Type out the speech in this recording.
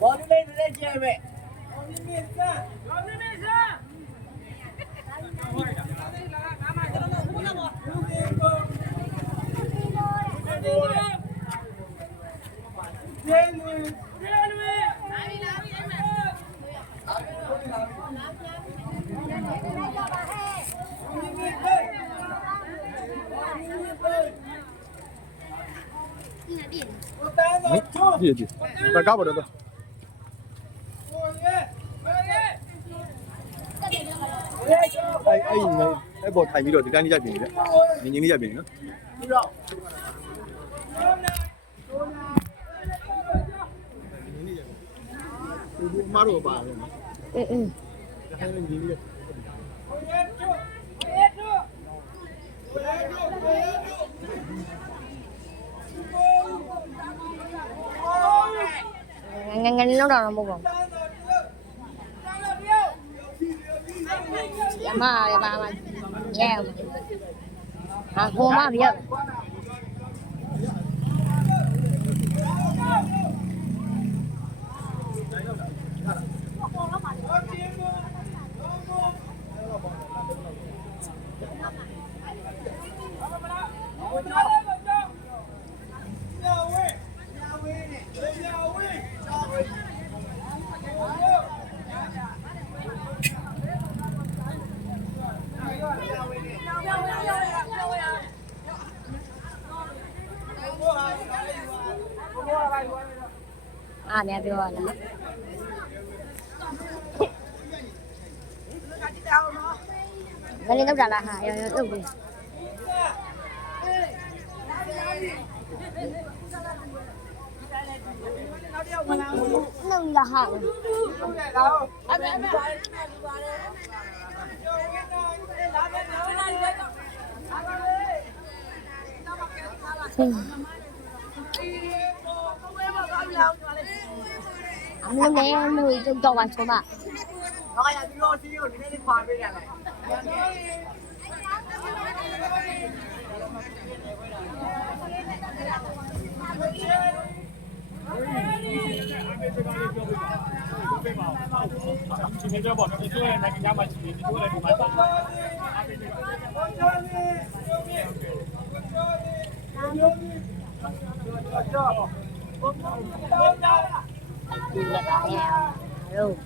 ဘောလေးလေးနဲ့ကျဲပဲဘောလေးလေးစမ်းဘောလေးလေးစမ်းဒီဒီဒါကောက်ပါတော့အဲ့ပေါ်ထိုင်ပြီးတော့ဒီတိုင်းလေးရိုက်ပြင်နေတယ်ငင်းငင်းလေးရိုက်ပြင်နေနော်ပြီးတော့ဒီအမားတို့ပါတယ်နော်အေးဒါလည်းငင်းလေးရိုက်ငယ်လောက်တော့မဟုတ်ပါဘူးရမရပါမရဲဟာဟိုမပြရအားလည်းပြောရလားဘယ်လိုလုပ်တာလဲဟာရောလုပ်ပြီ弄了哈。anh nghe mùi trong trò vào số mà rồi là đi lô xíu đi đi khoan bây giờ này chị mình cho bọn nó chơi này cái nhà mà chị mình mua này của máy bạn luôn